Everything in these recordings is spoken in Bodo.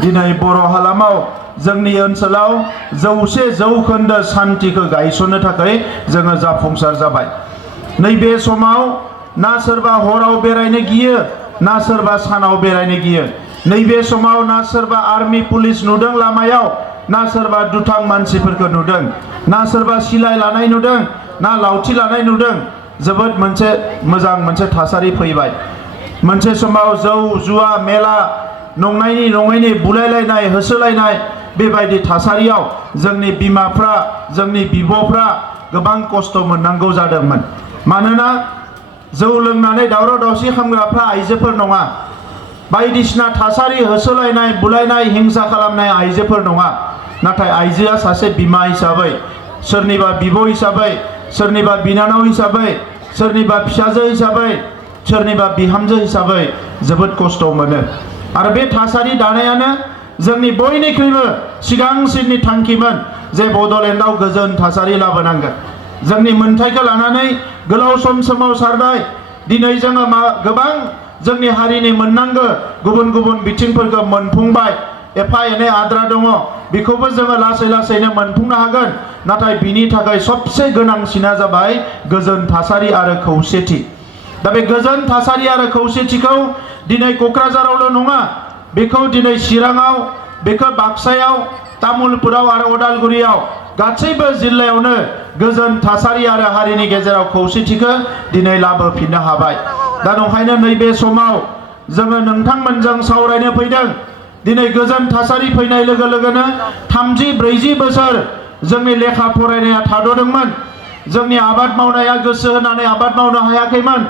दिनै बर' हालामाव जोंनि ओनसोलाव 100% शान्तिखौ गायसननो थाखाय जोङो जाफुंसार जाबाय। नैबे समाव ना सोरबा हराव बेरायनो गियो ना सोरबा सानाव बेरायनो गियो। नैबे समाव ना सोरबा आर्मी पुलिस नुदों लामायाव ना सोरबा दुथां मानसिफोरखौ नुदों ना सोरबा सिलाय लानाय नुदों ना लावथि लानाय नुदों। जोबोद मोनसे मोजां मोनसे थासारि फैबाय। मोनसे समाव जौ जुवा मेला नंनायनि नङैनि बुलायलायनाय होसोलायनाय बेबायदि थासारियाव जोंनि बिमाफ्रा जोंनि बिब'फ्रा गोबां खस्थ' मोननांगौ जादोंमोन। मानोना जौ लोंनानै दावराव दावसि खालामग्राफ्रा आइजोफोर नङा, बायदिसिना थासारि होसोलायनाय बुलायनाय हिंसा खालामनाय आइजोफोर नङा। नाथाय आइजोआ सासे बिमा हिसाबै, सोरनिबा बिब' हिसाबै, सोरनिबा बिनानाव हिसाबै, सोरनिबा फिसाजो हिसाबै, सोरनिबा बिहामजो हिसाबै जोबोद खस्थ' मोनो। आरो बे थासारि दानायानो जोंनि बयनिख्रुइबो सिगांसिननि थांखिमोन जे बड'लेण्डआव गोजोन थासारि लाबोनांगोन। जोंनि मोन्थाइखौ लानानै गोलाव सम सोमावसारनाय दिनै जोङो गोबां जोंनि हारिनि मोननांगौ गुबुन गुबुन बिथिंफोरखौ मोनफुंबाय। एफा एनै आद्रा दङ, बेखौबो जोङो लासै लासैनो मोनफुंनो हागोन। नाथाय बिनि थाखाय सबसे गोनांसिना जाबाय गोजोन थासारि आरो खौसेथि। दा बे गोजोन थासारि आरो खौसेथिखौ दिनै क'क्राझारावल' नङा, बेखौ दिनै चिराङाव, बेखौ बाक्सायाव, तामुलपुराव आरो उदालगुरियाव गासैबो जिल्लायावनो गोजोन थासारि आरो हारिनि गेजेराव खौसेथिखौ दिनै लाबोफिननो हाबाय। दा नंखायनो नैबे समाव जोङो नोंथांमोनजों सावरायनो फैदों। दिनै गोजोन थासारि फैनाय लोगो लोगोनो 30-40 बोसोर जोंनि लेखा फरायनाया थाद'दोंमोन। जोंनि आबाद मावनाया गोसो होनानै आबाद मावनो हायाखैमोन।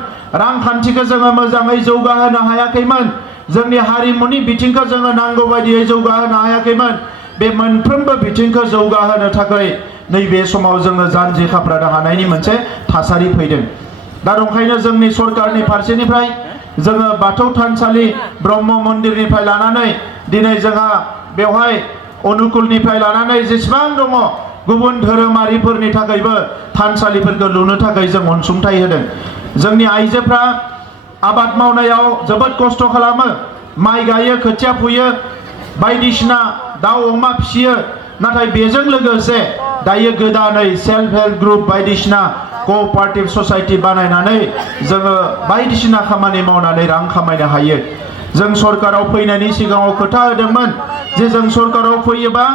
रांखान्थिखौ जोङो मोजाङै जौगाहोनो हायाखैमोन। जोंनि हारिमुनि बिथिंखौ जोङो नांगौ बायदियै जौगाहोनो हायाखैमोन। बे मोनफ्रोमबो बिथिंखौ जौगाहोनो थाखाय नैबे समाव जोङो जानजि खाफ्रानो हानायनि मोनसे थासारि फैदों। दा ओंखायनो जोंनि सरकारनि फारसेनिफ्राय जोङो बाथौ थानसालि ब्रह्म मन्दिरनिफ्राय लानानै दिनै जोंहा बेवहाय अनुकुलनिफ्राय लानानै जेसेबां दङ गुबुन धोरोमारिफोरनि थाखायबो थानसालिफोरखौ लुनो थाखाय जों अनसुंथाइ होदों। जोंनि आइजोफ्रा आबाद मावनायाव जोबोद खस्थ' खालामो, माइ गायो, खोथिया फुयो, बायदिसिना दाउ अमा फिसियो। नाथाय बेजों लोगोसे दायो गोदानै सेल्फ हेल्प ग्रुप बायदिसिना क'अपारेटिभ ससाइटि बानायनानै जोङो बायदिसिना खामानि मावनानै रां खामायनो हायो। जों सरकाराव फैनायनि सिगाङाव खोथा होदोंमोन जे जों सरकाराव फैयोबा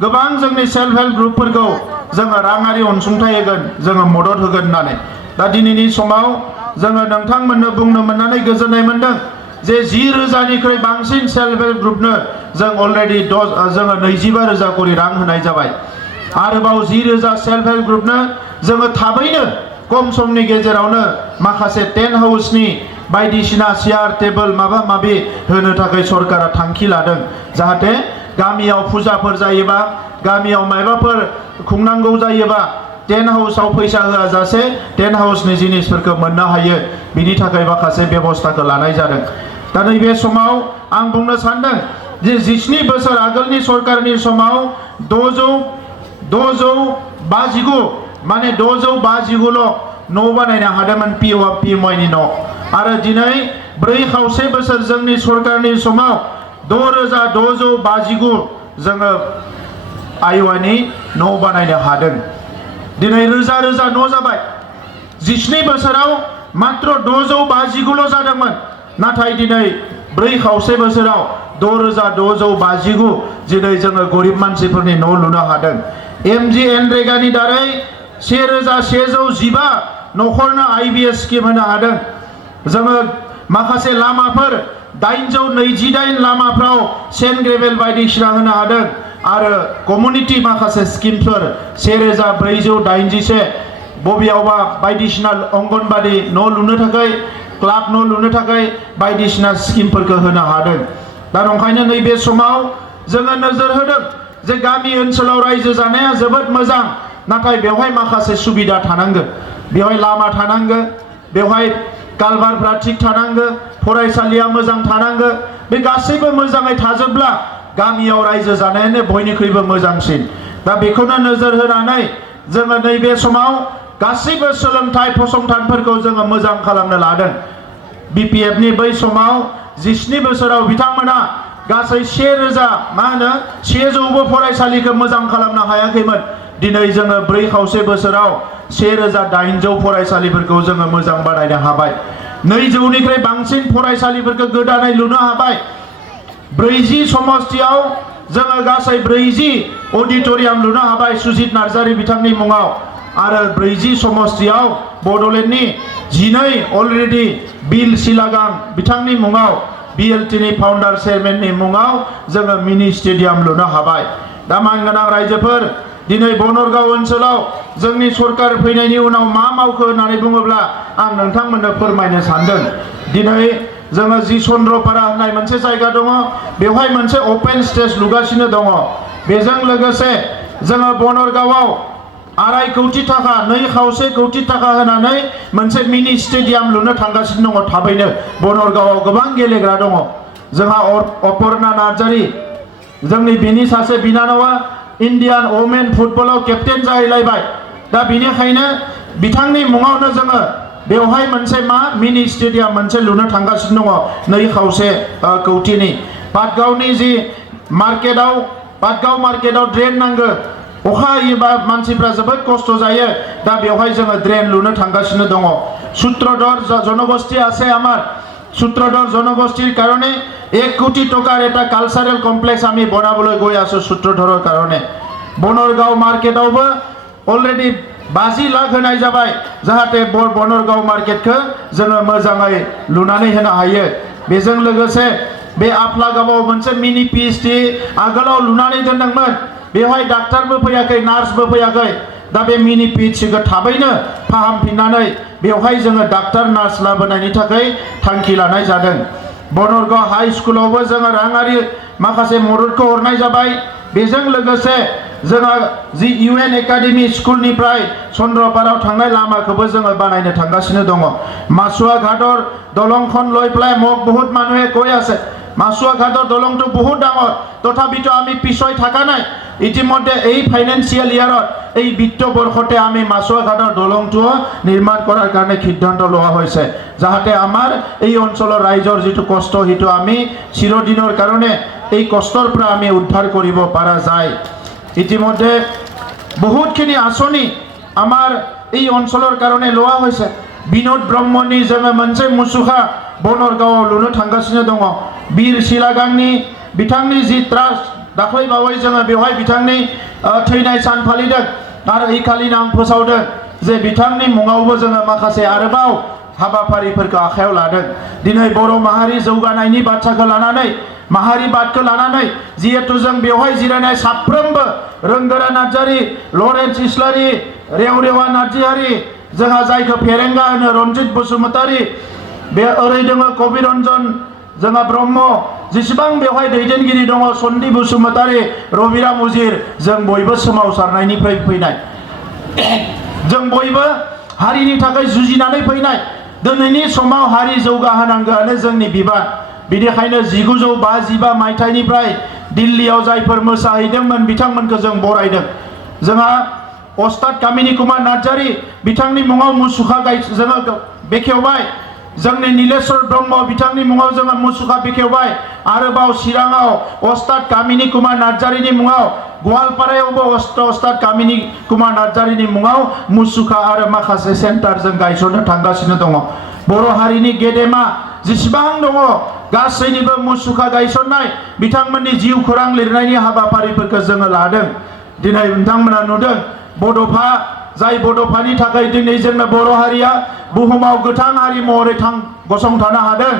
गोबां जोंनि सेल्फ हेल्प ग्रुपफोरखौ जोङो राङारि अनसुंथाइ होगोन, जोङो मदद होगोन होननानै। दा दिनैनि समाव जोङो नोंथांमोननो बुंनो मोननानै गोजोननाय मोनदों जे 10,000निख्रुइ बांसिन सेल्फ हेल्प ग्रुपनो जों अलरेडि जोङो 25,000 करि रां होनाय जाबाय। आरोबाव 10,000 सेल्फ हेल्प ग्रुपनो जोङो थाबैनो खम समनि गेजेरावनो माखासे टेन्ट हाउसनि बायदिसिना चेयार टेबोल माबा माबि होनो थाखाय सरकारा थांखि लादों। जाहाथे गामियाव फुजाफोर जायोबा, गामियाव मायबाफोर खुंनांगौ जायोबा टेन्ट हाउसाव फैसा होआजासे टेन्ट हाउसनि जिनिसफोरखौ मोननो हायो। बिनि थाखाय माखासे बेबस्थाखौ लानाय जादों। दा नैबे समाव आं बुंनो सानदों जे 17 बोसोर आगोलनि सरकारनि समाव 659 माने 659ल' न' बानायनो हादोंमोन पिएमवाइनि न'। आरो दिनै 4.5 बोसोर जोंनि सरकारनि समाव 6,659 जोङो आइवानि न' बानायनो हादों। दिनै रोजा रोजा न' जाबाय। 17 बोसोराव मात्र 659ल' जादोंमोन। नाथाय दिनै 4.5 बोसोराव 6,659 दिनै जोङो गरिब मानसिफोरनि न' लुनो हादों। MGNरेगानि दारै 1,115 न'खरनो IBS स्किम होनो हादों। जोङो माखासे लामाफोर 828 लामाफ्राव सेन्ड ग्रेभेल बायदिसिना होनो हादों। आरो कमिउनिटि माखासे स्किमफोर 1,481 बबेयावबा बायदिसिना अंगनबादि न' लुनो थाखाय, क्लाब न' लुनो थाखाय बायदिसिना स्किमफोरखौ होनो हादों। दा ओंखायनो नैबे समाव जोङो नोजोर होदों जे गामि ओनसोलाव रायजो जानाया जोबोद मोजां। नाथाय बेवहाय माखासे सुबिदा थानांगोन। बेवहाय लामा थानांगोन, बेवहाय कालभारफ्रा थिग थानांगोन, फरायसालिया मोजां थानांगोन। बे गासैबो मोजाङै थाजोबब्ला गामियाव रायजो जानायानो बयनिख्रुइबो मोजांसिन। दा बेखौनो नोजोर होनानै जोङो नैबे समाव गासैबो सोलोंथाइ फसंथानफोरखौ जोङो मोजां खालामनो लादों। BPFनि बै समाव 17 बोसोराव बिथांमोना गासै 1,000 फरायसालिखौ मोजां खालामनो हायाखैमोन। दिनै जोङो 4,5 बोसोराव 1,800 फरायसालिफोरखौ जोङो मोजां बानायनो हाबाय। 200निख्रुइ बांसिन फरायसालिफोरखौ गोदानै लुनो हाबाय। 40 समष्टियाव जोङो गासै 40 अडिटोरियाम लुनो हाबाय सुजित नार्जारी बिथांनि मुङाव आरो 40 समष्टियाव बड'लेण्डनि 12 अलरेडि बिल सिलागां बिथांनि मुङाव BLTनि फाउन्डार चेयारमेननि मुङाव जोङो मिनि स्टेडियाम लुनो हाबाय। दा मानगोनां रायजोफोर दिनै बनरगाव ओनसोलाव जोंनि सरकार फैनायनि उनाव मा मावखो होननानै बुङोब्ला आं नोंथांमोननो फोरमायनो सानदों। दिनै जोङो जि चन्द्रपारा होननाय मोनसे जायगा दङ बेवहाय मोनसे अपेन स्टेज लुगासिनो दङ। बेजों लोगोसे जोङो बनरगावआव 2.5 कोटि थाखा 2.5 कोटि थाखा होनानै मोनसे मिनि स्टेडियाम लुनो थांगासिनो दङ। थाबैनो बनरगावआव गोबां गेलेग्रा दङ। जोंहा अपर्णा नार्जारी जोंनि बिनि सासे बिनानावा इन्डियान वमेन फुटबलाव केप्टेन जाहैलायबाय। दा बिनिखायनो बिथांनि मुङावनो जोङो बेवहाय मोनसे मिनि स्टेडियाम मोनसे लुनो थांगासिनो दङ 2.5 कोटिनि। पाटगावनि जि पाटगाव मार्केटआव ड्रेन नांगौ। अखा हायोबा मानसिफ्रा जोबोद खस्थ' जायो। दा बेवहाय जोङो ड्रेन लुनो थांगासिनो दङ। सूत्रधर जनगोष्ठी আছে আমার। सूत्रधर जनगोष्ठीर कारणे 1 कोटि टकार এটা কালচারেল কমপ্লেক্স আমি বনাবলৈ গৈ আছো सूत्रधरर कारणे। बनरगाव मार्केटआवबो अलरेडि 50 लाख होनाय जाबाय जाहाथे बनरगाव मार्केटखौ जोङो मोजाङै लुनानै होनो हायो। बेजों लोगोसे बे आफलागावआव मोनसे मिनि PhD आगोलाव लुनानै दोनदोंमोन। बेवहाय डाक्टारबो फैयाखै नार्सबो फैयाखै। दा बे मिनि PhDखौ थाबैनो फाहामफिननानै बेवहाय जोङो डाक्टार नार्स लाबोनायनि थाखाय थांखि लानाय जादों। बनरगाव हाई स्कुलावबो जोङो राङारि माखासे मददखौ हरनाय जाबाय। बेजों लोगोसे जोङो जि UN एकाडेमी स्कुलनिफ्राय चन्द्रपारायाव थांनाय लामाखौबो जोङो बानायनो थांगासिनो दङ। मासुवा घाटर दलंখন লৈ পেলাই মোক বহুত মানুহে কৈ আছে মাছুৱা ঘাটৰ দলংটো বহুত ডাঙৰ তথাপিতো আমি পিছই থাকা নাই। ইতিমধ্যে এই ফাইনেন্সিয়েল ইয়াৰত এই বিত্ত বৰ্ষতে আমি মাছুৱা ঘাটৰ দলংটো নিৰ্মাণ কৰাৰ কাৰণে সিদ্ধান্ত লোৱা হৈছে যাহাতে আমাৰ এই অঞ্চলৰ ৰাইজৰ যেটো কষ্ট হিটো আমি চিৰদিনৰ কাৰণে এই কষ্টৰ পৰা আমি উদ্ধাৰ কৰিব পৰা যায়। ইতিমধ্যে বহুতখিনি আঁচনি আমাৰ এই অঞ্চলৰ কাৰণে লোৱা হৈছে। বিনোদ ব্ৰহ্মণি जोङो मोनसे मुसुखा बनरगावआव लुनो थांगासिनो दङ। बीर सिलागांनि बिथांनि जि ट्रास्ट दाख्लैबावै जोङो बेवहाय बिथांनि थैनाय सान फालिदों आरो এই खालिनो आं फोसावदों जे बिथांनि मुङावबो जोङो माखासे आरोबाव हाबाफारिफोरखौ आखायाव लादों। दिनै बर' माहारि जौगानायनि बाथ्राखौ लानानै माहारिबादखौ लानानै जिहेतु जों बेवहाय जिरायनाय साफ्रोमबो रोंगोरा नार्जारी लरेन्स इस्लारि रेवरेवा नार्जारी जोंहा जायखौ फेरेंगा होनो रन्जित बसुमतारी बे ओरै दङ कबिरन्जन जोंहा ब्रह्म जेसेबां बेवहाय दैदेनगिरि दङ सन्दी बसुमतारी रबिराम उजिर जों बयबो सोमावसारनायनिफ्राय फैनाय जों बयबो हारिनि थाखाय जुजिनानै फैनाय दिनैनि समाव हारि जौगाहोनांगौआनो जोंनि बिबान। बिनिखायनो 1952 मायथाइनिफ्राय दिल्लीयाव जायफोर मोसाहैदोंमोन बिथांमोनखौ जों बरायदों। जोंहा अस्ताद कामिनी कुमार नार्जारी बिथांनि मुङाव मुसुखा जोङो बेखेवबाय। जोंनि नीलेश्वर ब्रह्म बिथांनि मुङाव जोङो मुसुखा बेखेवबाय। आरोबाव चिराङाव अस्ताद कामिनी कुमार नार्जारीनि मुङाव गवालपारायावबो अस्ताद कामिनी कुमार नार्जारीनि मुङाव मुसुखा आरो माखासे सेन्टार जों गायसननो थांगासिनो दङ। बर' हारिनि गेदेमा जेसेबां दङ गासैनिबो मुसुखा गायसननाय बिथांमोननि जिउ खौरां लिरनायनि हाबाफारिफोरखौ जोङो लादों। दिनै नोंथांमोना नुदों बड'फा जाय बड'फानि थाखाय दिनै जोंनो बर' हारिया बुहुमाव गोथां हारि महरै गसंथानो हादों।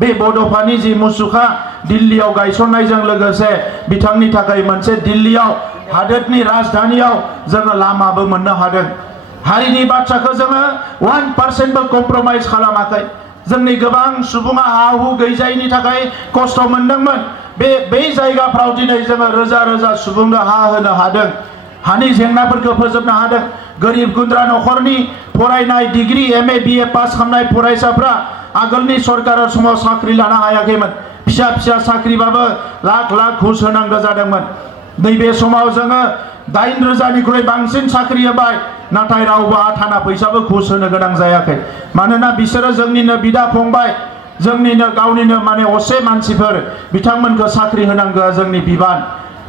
बे बड'फानि जि मुसुखा दिल्लीयाव गायसननायजों लोगोसे बिथांनि थाखाय मोनसे दिल्लीयाव हादोरनि राजधानियाव जोङो लामाबो मोननो हादों। हारिनि बाथ्राखौ जोङो 1% बो कमप्रमाइज खालामाखै। जोंनि गोबां सुबुङा हा हु गैजायैनि थाखाय खस्थ' मोनदोंमोन। बे जायगाफ्राव दिनै जोङो रोजा रोजा सुबुंनो हा होनो हादों। हानि जेंनाफोरखौ फोजोबनो हादों। गोरिब गुन्द्रा नखरनि फरायनाय डिग्री MA BA पास खालामनाय फरायसाफ्रा आगोलनि सरकाराव समाव साख्रि लानो हायाखैमोन। फिसा फिसा साख्रिबाबो लाख लाख घुस होनांगौ जादोंमोन। नैबे समाव जोङो 9,000निख्रुइ बांसिन साख्रि होबाय नाथाय रावबो आथाना फैसाबो घुस होनो गोनां जायाखै। मानोना बिसोरो जोंनिनो बिदा फंबाय जोंनिनो गावनिनो माने असे मानसिफोर बिथांमोनखौ साख्रि होनांगौआ जोंनि बिबान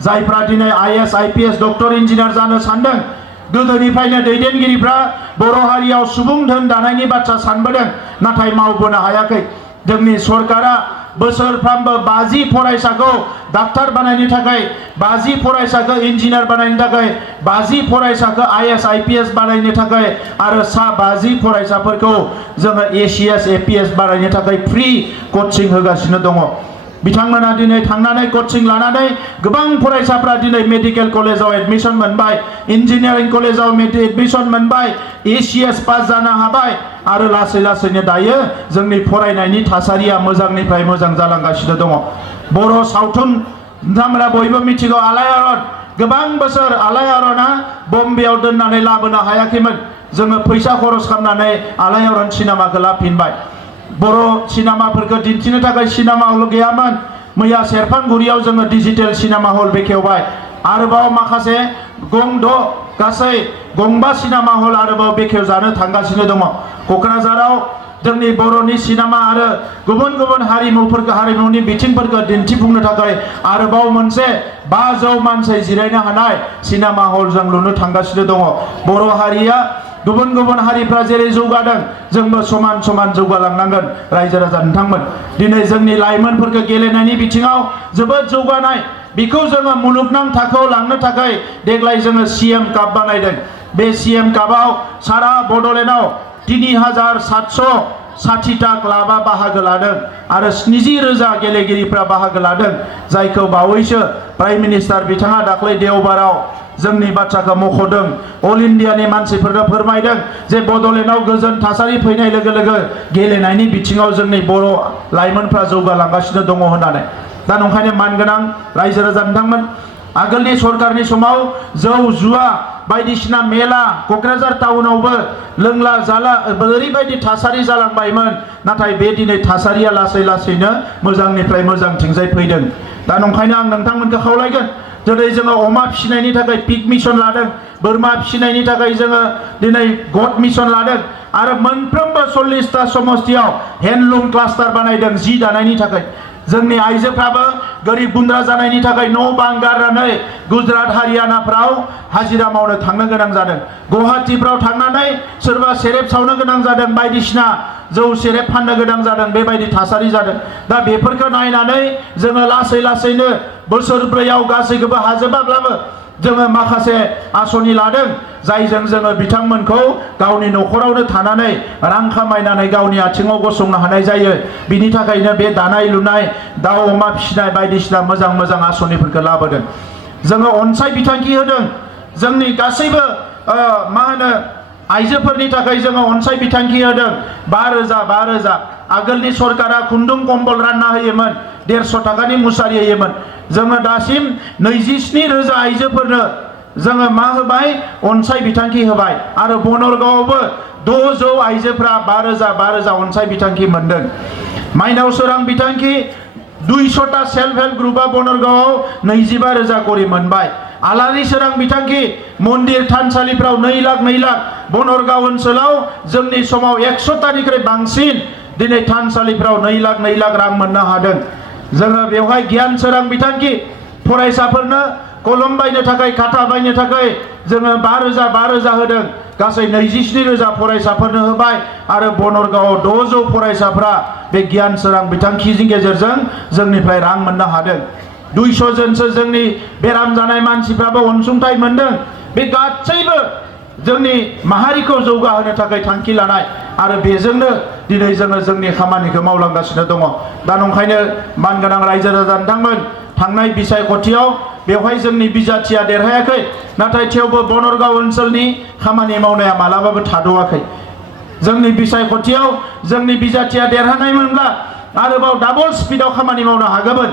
जायफ्रा दिनै IAS IPS डक्टर इन्जिनियार जानो सानदों गोदोनिफ्रायनो दैदेनगिरिफ्रा बर' हारियाव सुबुं धोन दानायनि बाथ्रा सानबोदों नाथाय मावबोनो हायाखै जोंनि सरकारा बोसोरफ्रामबो 50 फरायसाखौ डाक्टार बानायनो थाखाय 50 फरायसाखौ इन्जिनियार बानायनो थाखाय 50 फरायसाखौ IAS IPS बानायनो थाखाय आरो 50 फरायसाफोरखौ जोङो ACS APS बानायनो थाखाय फ्रि कोचिं होगासिनो दङ बिथांमोना दिनै थांनानै कोचिं लानानै गोबां फरायसाफ्रा दिनै मेडिकेल कलेजाव एडमिशन मोनबाय इन्जिनियारिं कलेजाव एडमिशन मोनबाय ACS पास जानो हाबाय आरो लासै लासैनो दायो जोंनि फरायनायनि थासारिया मोजांनिफ्राय मोजां जालांगासिनो दङ बर' सावथुन नोंथांमोना बयबो मिथिगौ आलायारन गोबां बोसोर आलायारना बम्बेयाव दोननानै लाबोनो हायाखैमोन जोङो फैसा खरस खालामनानै आलायारन सिनेमाखौ लाफिनबाय बर' सिनेमाफोरखौ दिन्थिनो थाखाय सिनेमा हल गैयामोन मैया सेरफांगुरियाव जोङो डिजिटेल सिनेमा हल बेखेवबाय आरोबाव माखासे गासै गंबा सिनेमा हल आरोबाव बेखेवजानो थांगासिनो दङ क'क्राझाराव जोंनि बर'नि सिनेमा आरो गुबुन गुबुन हारिमुनि बिथिंफोरखौ दिन्थिफुंनो थाखाय आरोबाव मोनसे 500 मानसि जिरायनो हानाय सिनेमा हल जों लुनो थांगासिनो दङ बर' हारिया गुबुन गुबुन हारिफ्रा जेरै जौगादों जोंबो समान समान जौगालांनांगोन रायजो राजा नोंथांमोन दिनै जोंनि लाइमोनफोरखौ गेलेनायनि बिथिङाव जोबोद जौगानाय बेखौ जोङो मुलुगनां थाखोआव लांनो थाखाय देग्लाय जोङो CM काप बानायदों बे CM कापआव सारा बड'लेण्डआव 3760टा क्लाबा बाहागो लादों आरो 70,000 गेलेगिरिफ्रा बाहागो लादों जायखौ बावैसो प्राइम मिनिस्टार बिथाङा दाख्लै देवबाराव जोंनि बाथ्राखौ मख'दों अल इन्डियानि मानसिफोरनो फोरमायदों जे बड'लेण्डआव गोजोन थासारि फैनाय लोगो लोगो गेलेनायनि बिथिङाव जोंनि बर' लाइमोनफ्रा जौगालांगासिनो दङ होननानै दा नंखायनो मानगोनां रायजो राजा नोंथांमोन आगोलनि सरकारनि समाव जौ जुवा बायदिसिना मेला क'क्राझार टाउनावबो लोंला जाला ओरैबायदि थासारि जालांबायमोन नाथाय बे दिनै थासारिया लासै लासैनो मोजांनिफ्राय मोजांथिंजाय फैदों दा नंखायनो आं नोंथांमोनखौ खावलायगोन दिनै जोङो अमा फिसिनायनि थाखाय पिग मिशन लादों बोरमा फिसिनायनि थाखाय जोङो दिनै गट मिशन लादों आरो मोनफ्रोमबो 40टा समस्तियाव हेन्डलुम क्लास्टार बानायदों जि दानायनि थाखाय जोंनि आइजोफ्राबो गोरिब गुन्द्रा जानायनि थाखाय न' बां गारनानै गुजरात हारियानाफ्राव हाजिरा मावनो थांनो गोनां जादों गुवाहाटीफ्राव थांनानै सोरबा सेरेब सावनो गोनां जादों बायदिसिना जौ सेरेब फाननो गोनां जादों बेबायदि थासारि जादों दा बेफोरखौ नायनानै जोङो लासै लासैनो बोसोरब्रैयाव गासैखौबो हाजोबाब्लाबो जोङो माखासे आसनि लादों जायजों जोङो बिथांमोनखौ गावनि न'खरावनो थानानै रां खामायनानै गावनि आथिङाव गसंनो हानाय जायो बिनि थाखायनो बे दानाय लुनाय दाउ अमा फिसिनाय बायदिसिना मोजां मोजां आसनिफोरखौ लाबोदों जोङो अनसाय बिथांखि होदों जोंनि गासैबो आइजोफोरनि थाखाय जोङो अनसाय बिथांखि होदों 5,000 आगोलनि सरकारा खुन्दुं कम्बल रानना होयोमोन 150 थाखानि मुसारि होयोमोन जोङो दासिम 27,000 आइजोफोरनो जोङो मा होबाय अनसाय बिथांखि होबाय आरो बनरगावआवबो 600 आइजोफ्रा 5,000 अनसाय बिथांखि मोनदों माइनाव सोरां बिथांखि 200टा सेल्फ हेल्प ग्रुपआ बनरगावआव 25,000 करि मोनबाय आलारि सोरां बिथांखि मन्दिर थानसालिफ्राव 2 लाख बनरगाव ओनसोलाव जोंनि समाव 100टानिख्रुइ बांसिन दिनै थानसालिफ्राव 2 लाख रां मोननो हादों जोङो बेवहाय गियान सोरां बिथांखि फरायसाफोरनो कलम बायनो थाखाय खाथा बायनो थाखाय जोङो 5,000 होदों गासै 27,000 फरायसाफोरनो होबाय आरो बनरगावआव 600 फरायसाफ्रा बे गियान सोरां बिथांखिनि गेजेरजों जोंनिफ्राय रां मोननो हादों 200 जनसो जोंनि बेराम जानाय मानसिफ्राबो अनसुंथाइ मोनदों बे गासैबो जोंनि माहारिखौ जौगाहोनो थाखाय थांखि लानाय आरो बेजोंनो दिनै जोङो जोंनि खामानिखौ मावलांगासिनो दङ दा नंखायनो मानगोनां रायजो राजा नोंथांमोन थांनाय बिसायख'थियाव बेवहाय जोंनि बिजाथिया देरहायाखै नाथाय थेवबो बनरगाव ओनसोलनि खामानि मावनाया मालाबाबो थाद'आखै जोंनि बिसायख'थियाव जोंनि बिजाथिया देरहानायमोनब्ला आरोबाव डाबल स्पिडआव खामानि मावनो हागौमोन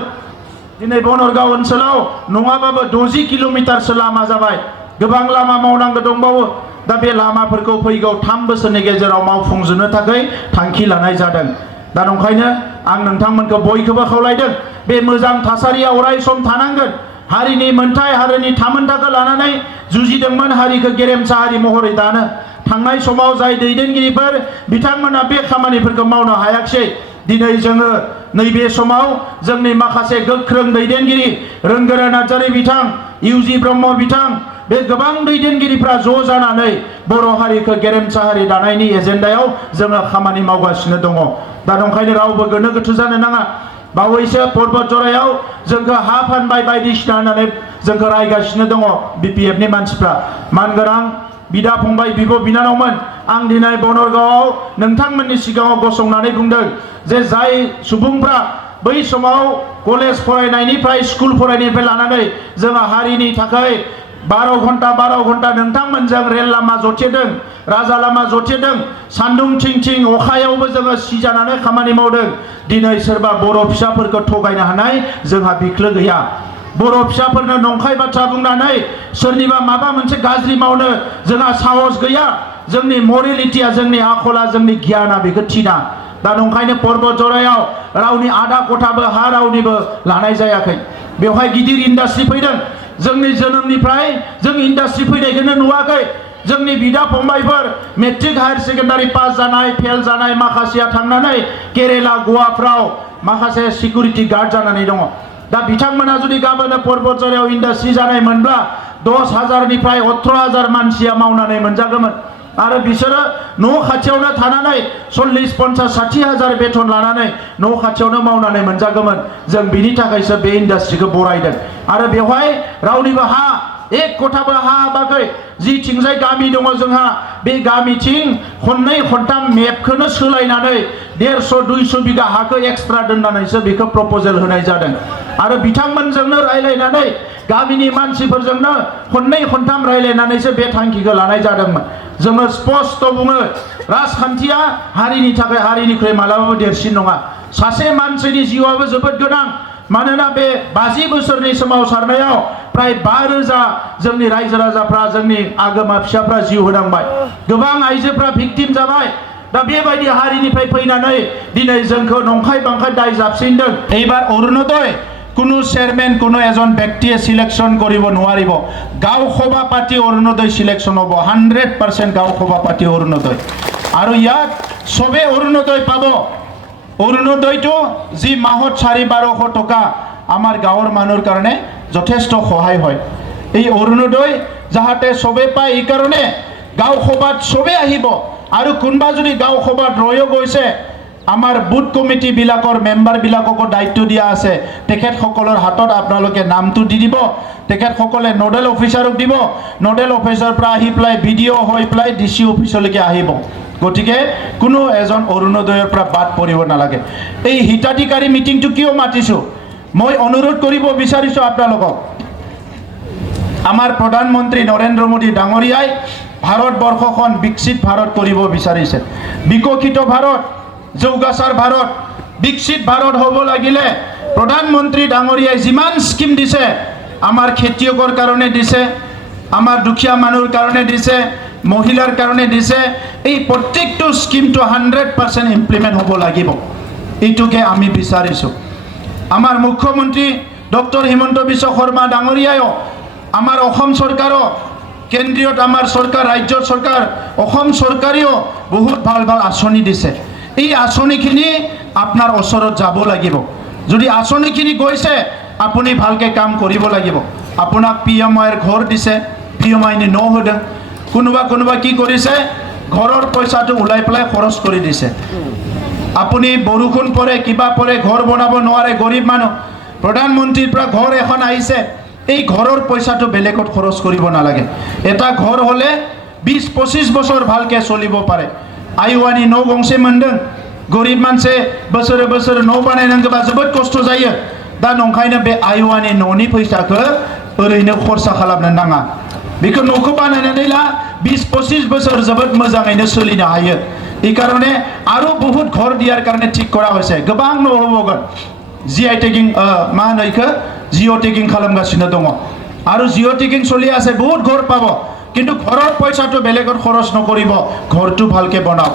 दिनै बनरगाव ओनसोलाव नङाबाबो 60 किल'मिटारसो लामा जाबाय गोबां लामा मावनांगौ दंबावो दा बे लामाफोरखौ फैगौ 3 बोसोरनि गेजेराव मावफुंजोबनो थाखाय थांखि लानाय जादों दा नंखायनो आं नोंथांमोनखौ बयखौबो खावलायदों बे मोजां थासारिया अराय सम थानांगोन हारिनि मोनथाय हारिनि थामोनथाखौ लानानै जुजिदोंमोन हारिखौ गेरेमसा हारि महरै दानो थांनाय समाव जाय दैदेनगिरिफोर बिथांमोना बे खामानिफोरखौ मावनो हायाखिसै दिनै जोङो नैबे समाव जोंनि माखासे गोख्रों दैदेनगिरि रोंगोरा नार्जारी बिथां इउजि ब्रह्म बिथां बे गोबां दैदेनगिरिफ्रा ज' जानानै बर' हारिखौ गेरेमसा हारि दानायनि एजेन्डायाव जोङो खामानि मावगासिनो दङ। दा ओंखायनो रावबो गोनो गोथो जानो नाङा। बावैसो पर्बत जरायाव जोंखौ हा फानबाय बायदिसिना होननानै जोंखौ रायगासिनो दङ बिपिएफनि मानसिफ्रा। मानगोनां बिदा फंबाय बिब' बिनानावमोन, आं दिनै बनरगावआव नोंथांमोननि सिगाङाव गसंनानै बुंदों जे जाय सुबुंफ्रा बै समाव कलेज फरायनायनिफ्राय स्कुल फरायनायनिफ्राय लानानै जोङो हारिनि थाखाय 12 घन्टा नोंथांमोनजों रेल लामा जथेदों, राजा लामा जथेदों, सान्दुं थिं थिं अखायावबो जोङो सिजानानै खामानि मावदों। दिनै सोरबा बर' फिसाफोरखौ थगायनो हानाय जोंहा बिख्लो गैया। बर' फिसाफोरनो नंखाय बाथ्रा बुंनानै सोरनिबा माबा मोनसे गाज्रि मावनो जोंहा साहस गैया। जोंनि मरेलिटिया, जोंनि आखला, जोंनि गियाना बेखौ थिना। दा ओंखायनो पर्बत जरायाव रावनि आधा खथाबो हा रावनिबो लानाय जायाखै। बेवहाय गिदिर इन्डास्ट्रि फैदों। जोंनि जोनोमनिफ्राय जों इन्डास्ट्रि फैनायखौनो नुवाखै। जोंनि बिदा फंबायफोर मेट्रिक हायार सेकेन्डारि पास जानाय, फेल जानाय माखासेया थांनानै केरेला गवाफ्राव माखासे सिकिउरिटि गार्ड जानानै दङ। दा बिथांमोना जुदि गाबोन पर्बत जरायाव इन्डास्ट्रि जानाय मोनब्ला 10,000निफ्राय 18,000 मानसिया मावनानै मोनजागौमोन। आरो बिसोरो न' खाथियावनो थानानै 40, 50, 60,000 बेथन लानानै न' खाथियावनो मावनानै मोनजागौमोन। जों बिनि थाखायसो बे इन्डास्ट्रिखौ बरायदों। आरो बेवहाय रावनिबो हा एक खथाबो हा हाबाखै। जिथिंजाय गामि दङ जोंहा, बे गामिथिं खननै खनथाम मेपखौनो सोलायनानै 150-200 बिगा हाखौ एक्सट्रा दोननानैसो बेखौ प्रप'जेल होनाय जादों। आरो बिथांमोनजोंनो रायलायनानै गामिनि मानसिफोरजोंनो खननै खनथाम रायलायनानैसो बे थांखिखौ लानाय जादोंमोन। जोङो स्पष्ट बुङो, राजखान्थिया हारिनि थाखाय हारिनिख्रुइ मालाबाबो देरसिन नङा। सासे मानसिनि जिउआबो जोबोद गोनां। मानोना बे 50 बोसोरनि सोमावसारनायाव प्राय 5,000 जोंनि रायजो राजाफ्रा, जोंनि आगोमा फिसाफ्रा जिउ होनांबाय। गोबां आइजोफ्रा भिक्टिम जाबाय। दा बेबायदि हारिनिफ्राय फैनानै दिनै जोंखौ नंखाय बांखाय दाय जाबसिनदों। এইবাৰ অৰুণোদয় কোনো চেয়ারম্যান কোনো এজন ব্যক্তিয়ে সিলেকশন কৰিব নোৱাৰিব। গাঁও সভা পাতি অৰুণোদয় সিলেকশন হ'ব। 100% গাঁও সভা পাতি অৰুণোদয়। আৰু ইয়াত সবে অৰুণোদয় পাব। অৰুণোদয়টো যি মাহত 4,1200 টকা আমাৰ গাঁৱৰ মানুহৰ কাৰণে যথেষ্ট সহায় হয়। এই অৰুণোদয় যাহাতে সবে পায়, এই কাৰণে গাঁও সভাত সবে আহিব। আৰু কোনোবা যদি গাঁও সভাত ৰৈও গৈছে, আমাৰ বুথ কমিটি বিলাকৰ মেম্বাৰ বিলাককো দায়িত্ব দিয়া আছে। তেখেতসকলৰ হাতত আপোনালোকে নামটো দি দিব। তেখেতসকলে নোডেল অফিচাৰক দিব। নোডেল অফিচাৰৰ পৰা আহি পেলাই ভিডিঅ' হৈ পেলাই ডিচি অফিচলৈকে আহিব। গতিকে কোনো এজন অৰুণোদয়ৰ পৰা বাদ পৰিব নালাগে। এই হিতাধিকাৰী মিটিংটো কিয় মাতিছো, মই অনুৰোধ কৰিব বিচাৰিছো আপোনালোকক। আমাৰ প্ৰধানমন্ত্ৰী নৰেন্দ্ৰ মোদী ডাঙৰীয়াই ভাৰতবৰ্ষখন বিকশিত ভাৰত কৰিব বিচাৰিছে। বিকশিত ভাৰত, যৌগাচাৰ ভাৰত, বিকশিত ভাৰত হ'ব লাগিলে প্ৰধানমন্ত্ৰী ডাঙৰীয়াই যিমান স্কিম দিছে, আমাৰ খেতিয়কৰ কাৰণে দিছে, আমাৰ দুখীয়া মানুহৰ কাৰণে দিছে, মহিলাৰ কাৰণে দিছে, এই প্ৰত্যেকটো স্কিমটো 100% ইমপ্লিমেণ্ট হ'ব লাগিব। এইটোকে আমি বিচাৰিছোঁ। আমাৰ মুখ্যমন্ত্ৰী ডক্টৰ হিমন্ত বিশ্ব শৰ্মা ডাঙৰীয়ায়ো আমাৰ অসম চৰকাৰো, কেন্দ্ৰীয়ত আমাৰ চৰকাৰ, ৰাজ্যৰ চৰকাৰ, অসম চৰকাৰেও বহুত ভাল ভাল আঁচনি দিছে। এই আঁচনিখিনি আপোনাৰ ওচৰত যাব লাগিব। যদি আঁচনিখিনি গৈছে, আপুনি ভালকৈ কাম কৰিব লাগিব। আপোনাক PMIৰ ঘৰ দিছে, PMI নহ'লে কোনোবা কি কৰিছে, ঘৰৰ পইচাটো ওলাই পেলাই খৰচ কৰি দিছে। আপুনি বৰষুণ পৰে, কিবা পৰে, ঘৰ বনাব নোৱাৰে, গৰীব মানুহ, প্ৰধানমন্ত্ৰীৰ পৰা ঘৰ এখন আহিছে, এই ঘৰৰ পইচাটো বেলেগত খৰচ কৰিব নালাগে। এটা ঘৰ হ'লে 20-25 বছৰ ভালকৈ চলিব পাৰে। आयुवानि न' गंसे मोनदों। गरिब मानसि बोसोरे बोसोरे न' बानायनांगौबा जोबोद खस्थ' जायो। दा नंखायनो बे आयुवानि न'नि फैसाखौ ओरैनो खरसा खालामनो नाङा। बेखौ न'खौ बानायनानै ला, 20-25 बोसोर जोबोद मोजाङैनो सोलिनो हायो। এই কারণে আরো বহুত ঘর দিয়ার কারণে ঠিক করা হয়েছে। গোবাং ন' হবগोन জিআই টেকিং मा होनो इखो जिअ टेकिं खालामगासिनो दङ। आरो जिअ टेकिं चलि আছে, বহুত ঘর পাব। কিন্তু ঘৰৰ পইচাটো বেলেগত খৰচ নকৰিব, ঘৰটো ভালকে বনাওক।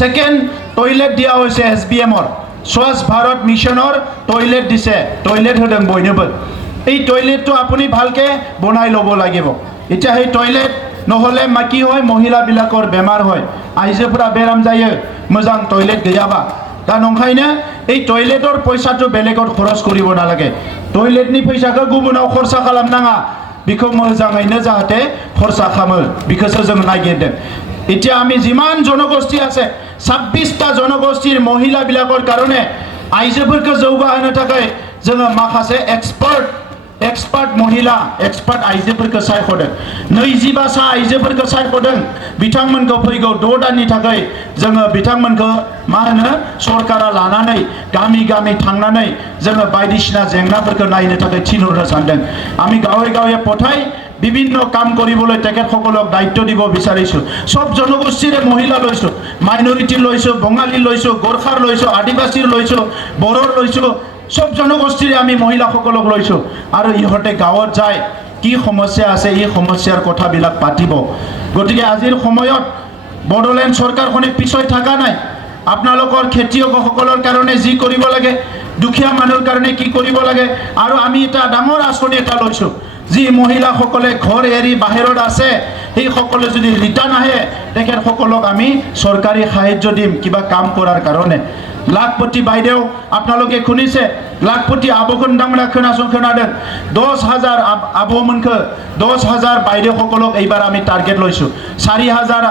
সেকেন্ড, টয়লেট দিয়া হৈছে SBMৰ, স্বচ্ছ ভাৰত মিছনৰ টয়লেট দিছে, টয়লেট হদং বইনोबो। এই টয়লেটটো আপুনি ভালকে বনাই ল'ব লাগিব। এতিয়া এই টয়লেট নহলে কি হয়, মহিলাবিলাকৰ বেমাৰ হয়, আইজোফोरा बेराम जायो मोजां टयलेट गैयाबा। दा नंखायनो এই টয়লেটৰ পইচাটো বেলেগত খৰচ কৰিব নালাগে টয়লেটनि फैसाखौ गुबुनाव खरसा खालामनाङा बिखौ मोजाङैनो जाहाथे खरसा खालामो बिखौसो जों नागिरदों এতিয়া আমি যিমান জনগোষ্ঠী আছে 26টা জনগোষ্ঠীৰ মহিলাবিলাকৰ কাৰণে আইজোफोरखौ जौगाहोनो थाखाय जोङो माखासे एक्सपार्ट महिला एक्सपार्ट आइजोफोरखौ सायख'दों 25 सा आइजोफोरखौ सायख'दों बिथांमोनखौ फैगौ 6 दाननि थाखाय जोङो बिथांमोनखौ मा होनो सरकारा लानानै गामि गामि थांनानै जोङो बायदिसिना जेंनाफोरखौ नायनो थाखाय थिनहरनो सानदों আমি গাঁৱে গাঁৱে পঠাই বিভিন্ন কাম কৰিবলৈ তেখেতসকলক দায়িত্ব দিব বিচাৰিছো সব জনগোষ্ঠীৰে মহিলা লৈছো মাইনৰিটি লৈছো বঙালী লৈছো গোৰখাৰ লৈছো আদিবাসীৰ লৈছো বড়োৰ লৈছো সব জনগোষ্ঠীৰে আমি মহিলাসকলক লৈছো আৰু ইহঁতে গাঁৱত যায় কি সমস্যা আছে এই সমস্যাৰ কথাবিলাক পাতিব গতিকে আজিৰ সময়ত বড়োলেণ্ড চৰকাৰখনে পিছই থকা নাই আপোনালোকৰ খেতিয়কসকলৰ কাৰণে যি কৰিব লাগে দুখীয়া মানুহৰ কাৰণে কি কৰিব লাগে আৰু আমি এটা ডাঙৰ আঁচনি এটা লৈছো যি মহিলাসকলে ঘৰ এৰি বাহিৰত আছে এই সকলে যদি ৰিটাৰ্ণ আহে তেখেতসকলক আমি চৰকাৰী সাহায্য দিম কিবা কাম কৰাৰ কাৰণে লাখপতি বাইদেউ আপোনালোকে শুনিছে লাখপতি আবখণ্ডামৰা खोनादों 10,000 আবমনখো 10,000 বাইদেউসকলক এইবাৰ আমি টাৰ্গেট লৈছো 4,000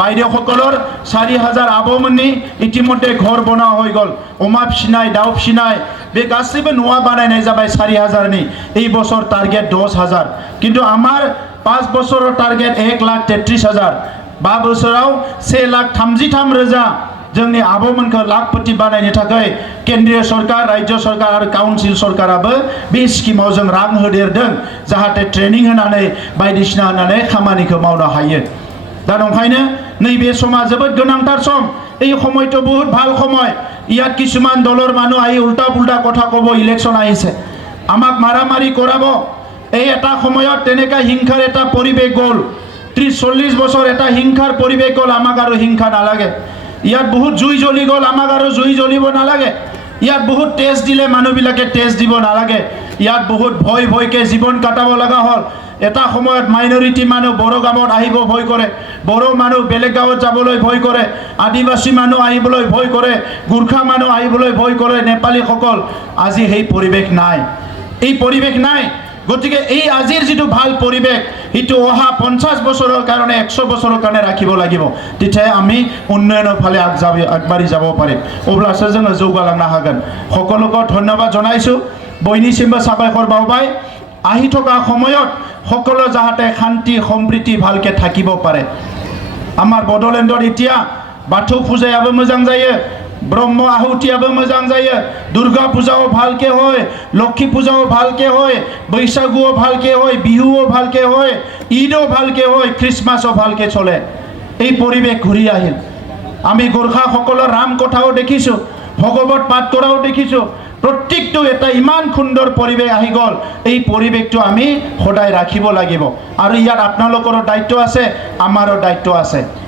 বাইদেউসকলৰ 4,000 আবমনি ইতিমধ্যে ঘৰ বনোৱা হৈ গল অমা ফিনাই দাও ফিনাই बे गासिबो न'आ बानायनाय जाबाय 4,000 नि এই বছর টার্গেট 10,000 কিন্তু আমার 5 বছরের টার্গেট 1,33,000 5 বছরাव 1,33,000 जोंनि आबमोनखौ लाखपति बानायनो थाखाय केन्द्रीय सरकार राज्य सरकार आरो काउन्सिल सरकाराबो बे स्किमाव जों रां होदेरदों जाहाथे ट्रेनिं होनानै बायदिसिना होनानै खामानिखौ मावनो हायो दा नंखायनो नैबे समा जोबोद गोनांथार सम এই সময়টো বহুত ভাল সময় ইয়াত কিছুমান দলৰ মানুহ আহি উল্টা পুল্টা কথা ক'ব ইলেকশ্যন আহিছে আমাক মাৰামাৰি কৰাব এই এটা সময়ত তেনেকা হিংসাৰ এটা পৰিৱেশ গ'ল 30-40 বছৰ এটা হিংসাৰ পৰিৱেশ গ'ল আমাক আৰু হিংসা নালাগে ইয়াত বহুত জুই জ্বলি গ'ল আমাক আৰু জুই জ্বলিব নালাগে ইয়াত বহুত টেষ্ট দিলে মানুহবিলাকে টেষ্ট দিব নালাগে ইয়াত বহুত ভয়কে জীৱন কাটাব লগা হ'ল এটা সময়ত মাইনৰিটি মানুহ বড় গাঁৱত আহিব ভয় কৰে বড় মানুহ বেলেগ গাঁৱত যাবলৈ ভয় কৰে আদিবাসী মানুহ আহিবলৈ ভয় কৰে গোৰখা মানুহ আহিবলৈ ভয় কৰে নেপালী সকল আজি সেই পৰিৱেশ নাই এই পৰিৱেশ নাই গতিকে এই আজিৰ যেটো ভাল পৰিৱেশ হিটো অহা 50 বছৰৰ কাৰণে 100 বছৰৰ কাৰণে ৰাখিব লাগিব তেতিয়া আমি উন্নয়নৰ ফালে আগবাঢ়ি যাব পাৰিম অবলাসে जों জৌগালাংনা হাগন সকলোকে ধন্যবাদ জনাইছো বৈনিसिमबो সাবায়খৰ বাউবাই আহি থকা সময়ত সকলো যাহাতে শান্তি সম্প্ৰীতি ভালকে থাকিব পাৰে আমাৰ বড়োলেণ্ডৰ এতিয়া বাথৌ পূজাयाबो मोजां जायो ब्रह्म आहुतियाबो मोजां जायो दुर्गा पूजाও ভালকে হয় লক্ষ্মী পূজাও ভালকে হয় বৈশাখও ভালকে হয় বিহুও ভালকে হয় ঈদও ভালকে হয় খ্ৰীষ্টমাসও ভালকে চলে এই পৰিৱেশ ঘূৰি আহিল আমি গোৰখা সকলৰ ৰাম কথাও দেখিছো ভগৱত পাঠ কৰাও দেখিছো প্ৰত্যেকটো এটা ইমান সুন্দৰ পৰিৱেশ আহি গল এই পৰিৱেশটো আমি সদায় ৰাখিব লাগিব আৰু ইয়াত আপোনালোকৰ দায়িত্ব আছে আমাৰো দায়িত্ব আছে